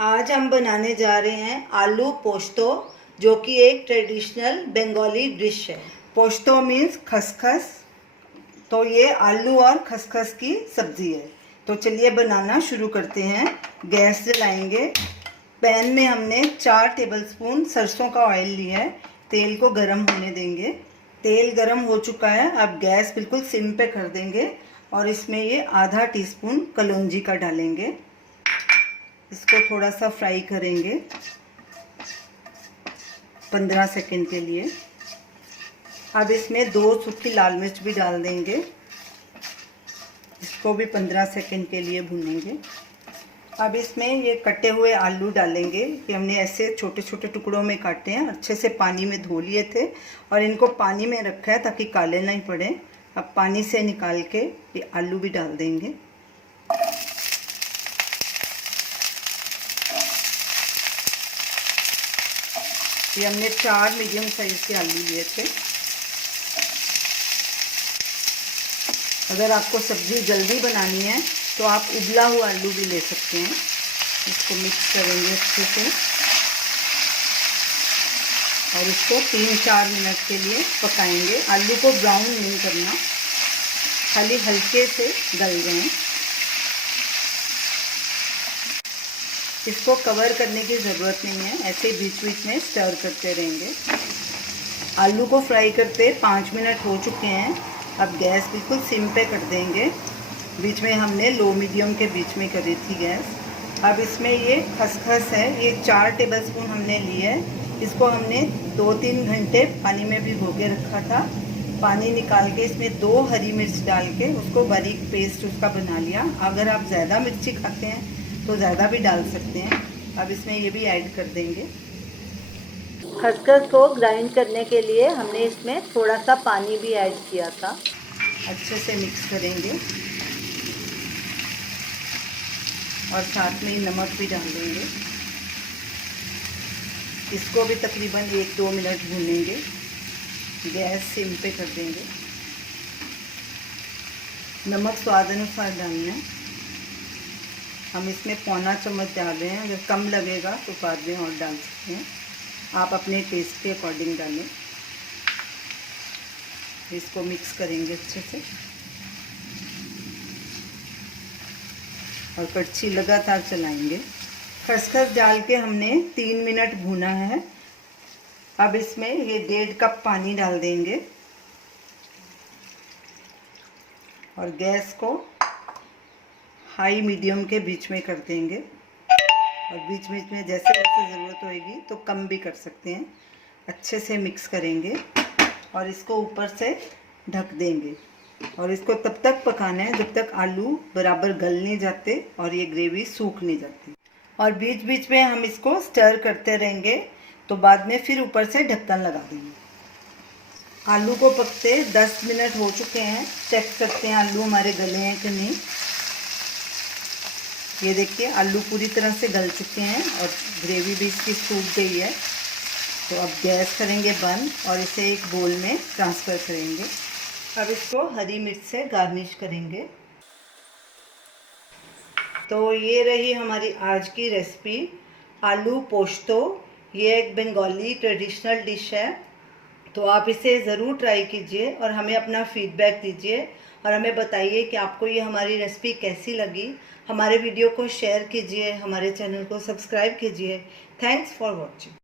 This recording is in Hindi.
आज हम बनाने जा रहे हैं आलू पोस्तो, जो कि एक ट्रेडिशनल बंगाली डिश है। पोस्तो मीन्स खसखस, तो ये आलू और खसखस की सब्जी है। तो चलिए बनाना शुरू करते हैं। गैस जलाएंगे। पैन में हमने 4 टेबलस्पून सरसों का ऑयल लिया है। तेल को गरम होने देंगे। तेल गरम हो चुका है। अब गैस बिल्कुल सिम पे कर देंगे और इसमें ये आधा टीस्पून कलौंजी का डालेंगे। इसको थोड़ा सा फ्राई करेंगे 15 सेकंड के लिए। अब इसमें 2 सूखी लाल मिर्च भी डाल देंगे। इसको भी 15 सेकंड के लिए भूनेंगे। अब इसमें ये कटे हुए आलू डालेंगे कि हमने ऐसे छोटे छोटे टुकड़ों में काटे हैं। अच्छे से पानी में धो लिए थे और इनको पानी में रखा है ताकि काले नहीं पड़े। अब पानी से निकाल के ये आलू भी डाल देंगे। ये हमने 4 मीडियम साइज के आलू लिए थे। अगर आपको सब्ज़ी जल्दी बनानी है तो आप उबला हुआ आलू भी ले सकते हैं। इसको मिक्स करेंगे अच्छे से और इसको 3-4 मिनट के लिए पकाएंगे। आलू को ब्राउन नहीं करना, खाली हल्के से गल जाएं। इसको कवर करने की ज़रूरत नहीं है, ऐसे बीच बीच में स्टर करते रहेंगे। आलू को फ्राई करते 5 मिनट हो चुके हैं। अब गैस बिल्कुल सिम पे कर देंगे। बीच में हमने लो मीडियम के बीच में करी थी गैस। अब इसमें ये खसखस है, ये 4 टेबलस्पून हमने लिए है। इसको हमने 2-3 घंटे पानी में भिगो के रखा था। पानी निकाल के इसमें 2 हरी मिर्च डाल के उसको बारीक पेस्ट उसका बना लिया। अगर आप ज़्यादा मिर्ची खाते हैं तो ज़्यादा भी डाल सकते हैं। अब इसमें ये भी ऐड कर देंगे। खसखस को ग्राइंड करने के लिए हमने इसमें थोड़ा सा पानी भी ऐड किया था। अच्छे से मिक्स करेंगे और साथ में नमक भी डाल देंगे। इसको भी तकरीबन 1-2 मिनट भूनेंगे। गैस सिम पे कर देंगे। नमक स्वाद अनुसार डालना है। हम इसमें पौना चम्मच डाल रहे हैं। अगर कम लगेगा तो बाद में और डाल सकते हैं, आप अपने टेस्ट के अकॉर्डिंग डालें। इसको मिक्स करेंगे अच्छे से और कड़छी लगातार चलाएंगे। खसखस डाल के हमने 3 मिनट भूना है। अब इसमें ये 1.5 कप पानी डाल देंगे और गैस को हाई मीडियम के बीच में कर देंगे और बीच बीच में जैसे जैसे ज़रूरत होएगी तो कम भी कर सकते हैं। अच्छे से मिक्स करेंगे और इसको ऊपर से ढक देंगे और इसको तब तक पकाना है जब तक आलू बराबर गल नहीं जाते और ये ग्रेवी सूख नहीं जाती। और बीच बीच में हम इसको स्टर करते रहेंगे तो बाद में फिर ऊपर से ढक्कन लगा देंगे। आलू को पकते 10 मिनट हो चुके हैं। चेक करते हैं आलू हमारे गले हैं कि नहीं। ये देखिए आलू पूरी तरह से गल चुके हैं और ग्रेवी भी इसकी सूख गई है। तो अब गैस करेंगे बंद और इसे एक बोल में ट्रांसफ़र करेंगे। अब इसको हरी मिर्च से गार्निश करेंगे। तो ये रही हमारी आज की रेसिपी आलू पोस्तो। ये एक बंगाली ट्रेडिशनल डिश है, तो आप इसे ज़रूर ट्राई कीजिए और हमें अपना फीडबैक दीजिए और हमें बताइए कि आपको ये हमारी रेसिपी कैसी लगी। हमारे वीडियो को शेयर कीजिए, हमारे चैनल को सब्सक्राइब कीजिए। Thanks for watching.